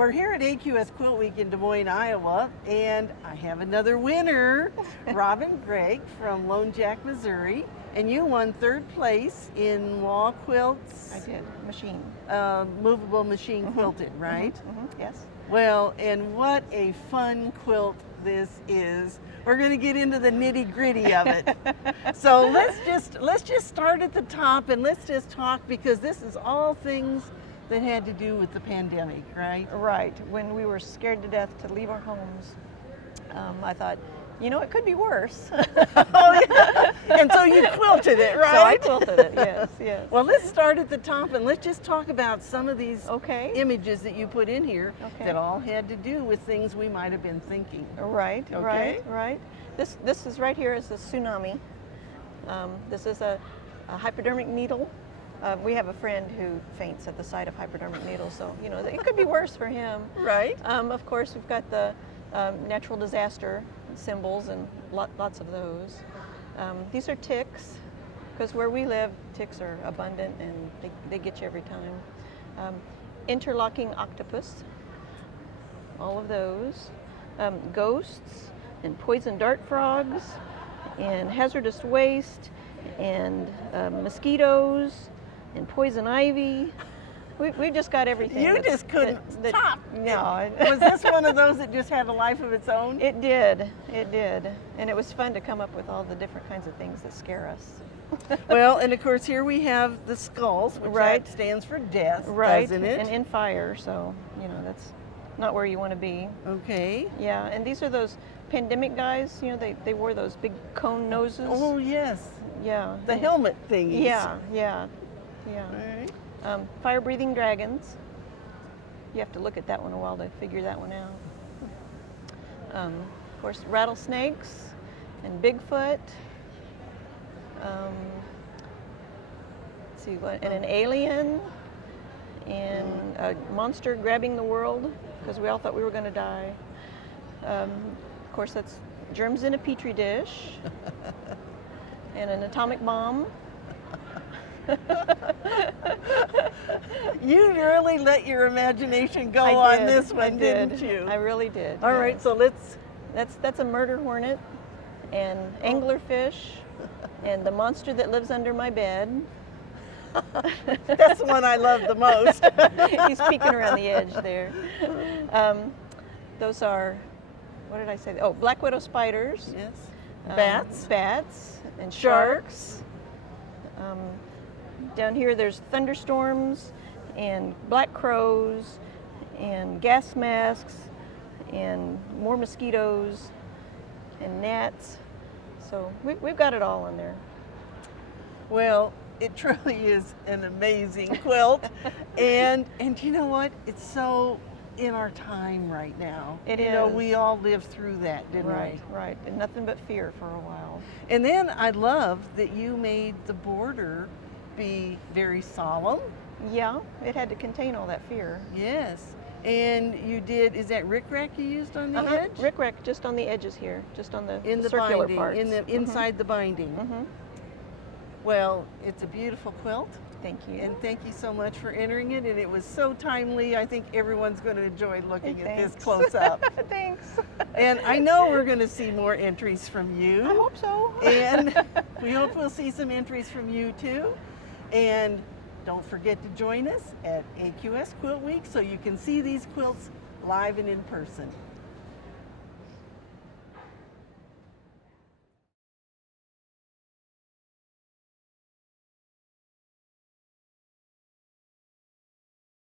We're here at AQS Quilt Week in Des Moines, Iowa, and I have another winner, Robyn Gragg from Lone Jack, Missouri, and you won 3rd place in Wall Quilts. I did. Machine. Movable Machine Quilted, right? Yes. Well, and what a fun quilt this is. We're going to get into the nitty-gritty of it. So let's just start at the top and let's just talk, because this is all things that had to do with the pandemic, right? Right. When we were scared to death to leave our homes, I thought, you know, it could be worse. Oh, yeah. And so you quilted it, right? So I quilted it, yes, yes. Well, let's start at the top and let's just talk about some of these images that you put in here that all had to do with things we might have been thinking. Right, right. This is right here is a tsunami. This is a hypodermic needle. We have a friend who faints at the sight of hypodermic needles, so you know it could be worse for him. Right. Of course, we've got the natural disaster symbols and lots of those. These are ticks, because where we live, ticks are abundant and they get you every time. Interlocking octopus, all of those. Ghosts and poison dart frogs and hazardous waste and mosquitos and poison ivy. We've just got everything. You just couldn't stop. No. Was this one of those that just had a life of its own? It did. And it was fun to come up with all the different kinds of things that scare us. Well, and of course here we have the skulls, which that stands for death, doesn't it? And in fire, so, you know, that's not where you want to be. Okay. Yeah, and these are those pandemic guys, you know, they wore those big cone noses. Oh, yes. Yeah. The helmet thingies. Yeah. All right. Fire-breathing dragons. You have to look at that one a while to figure that one out. Of course, rattlesnakes and Bigfoot. Let's see what, and an alien, and a monster grabbing the world because we all thought we were going to die. Of course, that's germs in a petri dish, and an atomic bomb. You really let your imagination go on this one, didn't you? I really did. All right, so let's... That's a murder hornet and anglerfish and the monster that lives under my bed. That's the one I love the most. He's peeking around the edge there. Those are, what did I say? Oh, black widow spiders. Yes. Bats and sharks. Down here there's thunderstorms and black crows and gas masks and more mosquitoes and gnats. So we've got it all in there. Well, it truly is an amazing quilt. and you know what? It's so in our time right now. It is. You know, we all lived through that, didn't we? Right. And nothing but fear for a while. And then I love that you made the border be very solemn. Yeah, it had to contain all that fear. Yes. And you did, is that rickrack you used on the edge? Rickrack just on the edges here, just on the circular binding, parts. Inside the binding. Well, it's a beautiful quilt. Thank you. And thank you so much for entering it. And it was so timely. I think everyone's going to enjoy looking at this close up. Thanks. And I know we're going to see more entries from you. I hope so. And we hope we'll see some entries from you too. And don't forget to join us at AQS Quilt Week so you can see these quilts live and in person.